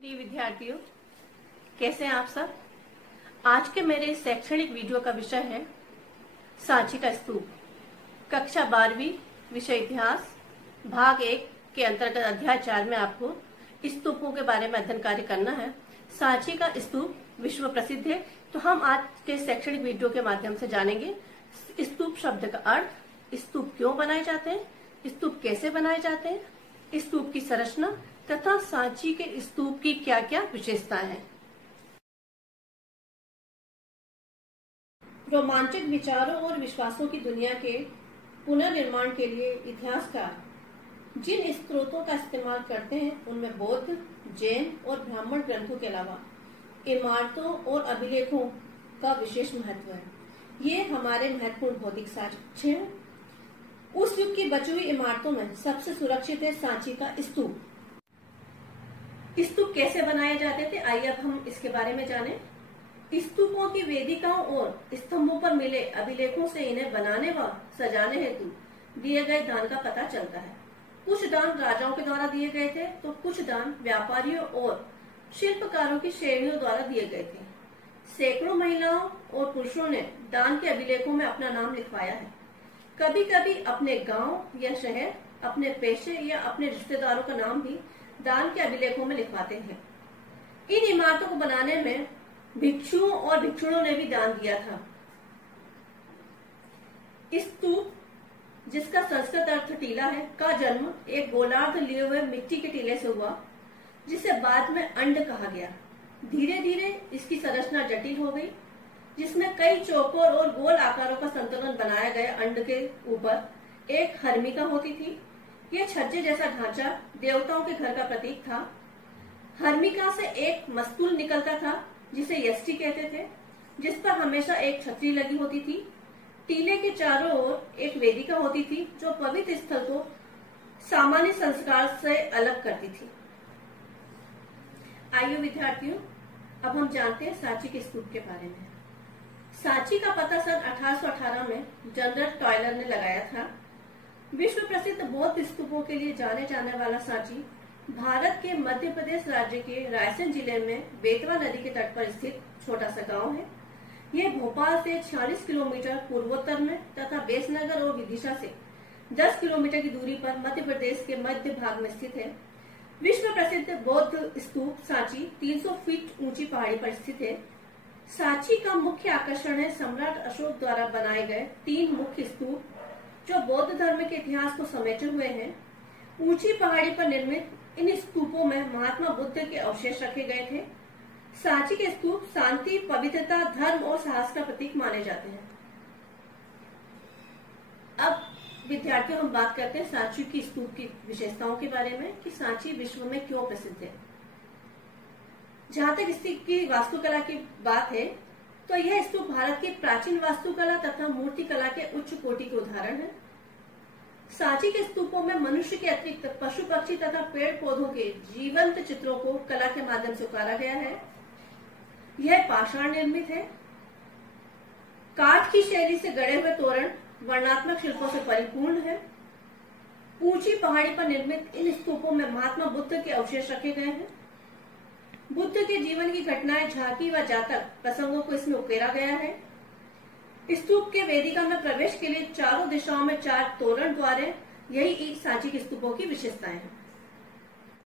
प्रिय विद्यार्थियों, कैसे हैं आप सब। आज के मेरे शैक्षणिक वीडियो का विषय है सांची का स्तूप। कक्षा 12वीं विषय इतिहास भाग 1 के अंतर्गत अध्याय 4 में आपको स्तूपों के बारे में अध्ययन कार्य करना है। सांची का स्तूप विश्व प्रसिद्ध है, तो हम आज के शैक्षणिक वीडियो के माध्यम से जानेंगे स्तूप शब्द का अर्थ, स्तूप क्यों बनाए जाते हैं, स्तूप कैसे बनाए जाते हैं, स्तूप की संरचना तथा सांची के स्तूप की क्या क्या विशेषताएं हैं। रोमांचक विचारों और विश्वासों की दुनिया के पुनर्निर्माण के लिए इतिहासकार जिन स्त्रोतों का इस्तेमाल करते हैं उनमें बौद्ध, जैन और ब्राह्मण ग्रंथों के अलावा इमारतों और अभिलेखों का विशेष महत्व है। ये हमारे महत्वपूर्ण भौतिक साक्ष्य हैं। उस युग की बची हुई इमारतों में सबसे सुरक्षित है सांची का स्तूप। स्तूप कैसे बनाए जाते थे, आइए अब हम इसके बारे में जानें। स्तूपों की वेदिकाओं और स्तंभों पर मिले अभिलेखों से इन्हें बनाने व सजाने हेतु दिए गए दान का पता चलता है। कुछ दान राजाओं के द्वारा दिए गए थे, तो कुछ दान व्यापारियों और शिल्पकारों की श्रेणियों द्वारा दिए गए थे। सैकड़ों महिलाओं और पुरुषों ने दान के अभिलेखों में अपना नाम लिखवाया है। कभी कभी अपने गांव या शहर, अपने पेशे या अपने रिश्तेदारों का नाम भी दान के अभिलेखों में लिखवाते हैं। इन इमारतों को बनाने में भिक्षुओं और भिक्षुणों ने भी दान दिया था। स्तूप, जिसका संस्कृत अर्थ टीला है, का जन्म एक गोलार्ध लिए हुए मिट्टी के टीले से हुआ, जिसे बाद में अंड कहा गया। धीरे धीरे इसकी संरचना जटिल हो गई, जिसमें कई चौकोर और गोल आकारों का संतुलन बनाया गया। अंड के ऊपर एक हर्मिका होती थी। यह छज्जे जैसा ढांचा देवताओं के घर का प्रतीक था। हर्मिका से एक मस्तूल निकलता था जिसे यष्टि कहते थे, जिस पर हमेशा एक छतरी लगी होती थी। टीले के चारों ओर एक वेदिका होती थी जो पवित्र स्थल को सामान्य संस्कार से अलग करती थी। आइए विद्यार्थियों, अब हम जानते हैं सांची के स्तूप के बारे में। सांची का पता सन 1818 में जनरल टॉयलर ने लगाया था। विश्व प्रसिद्ध बौद्ध स्तूपों के लिए जाने जाने वाला सांची भारत के मध्य प्रदेश राज्य के रायसेन जिले में बेतवा नदी के तट पर स्थित छोटा सा गांव है। यह भोपाल से 46 किलोमीटर पूर्वोत्तर में तथा बेसनगर और विदिशा से 10 किलोमीटर की दूरी पर मध्य प्रदेश के मध्य भाग में स्थित है। विश्व प्रसिद्ध बौद्ध स्तूप सांची 300 फीट ऊंची पहाड़ी पर स्थित है। सांची का मुख्य आकर्षण है सम्राट अशोक द्वारा बनाए गए 3 मुख्य स्तूप, जो बौद्ध धर्म के इतिहास को समेटे हुए हैं। ऊंची पहाड़ी पर निर्मित इन स्तूपों में महात्मा बुद्ध के अवशेष रखे गए थे। सांची के स्तूप शांति, पवित्रता, धर्म और साहस का प्रतीक माने जाते हैं। अब विद्यार्थियों, हम बात करते हैं सांची की स्तूप की विशेषताओं के बारे में कि सांची विश्व में क्यों प्रसिद्ध है। जहां तक इसकी वास्तुकला की बात है, तो यह स्तूप भारत की प्राचीन वास्तुकला तथा मूर्तिकला के उच्च कोटि के उदाहरण है। सांची के स्तूपों में मनुष्य के अतिरिक्त पशु पक्षी तथा पेड़ पौधों के जीवंत चित्रों को कला के माध्यम से उतारा गया है। यह पाषाण निर्मित है। काठ की शैली से गढ़े हुए तोरण वर्णात्मक शिल्पों से परिपूर्ण है। ऊंची पहाड़ी पर निर्मित इन स्तूपों में महात्मा बुद्ध के अवशेष रखे गए हैं। बुद्ध के जीवन की घटनाएं, झांकी व जातक प्रसंगों को इसमें उकेरा गया है। स्तूप के वेदिका में प्रवेश के लिए चारों दिशाओं में 4 तोरण द्वार हैं। यही सांची के स्तूपों की विशेषताएं हैं।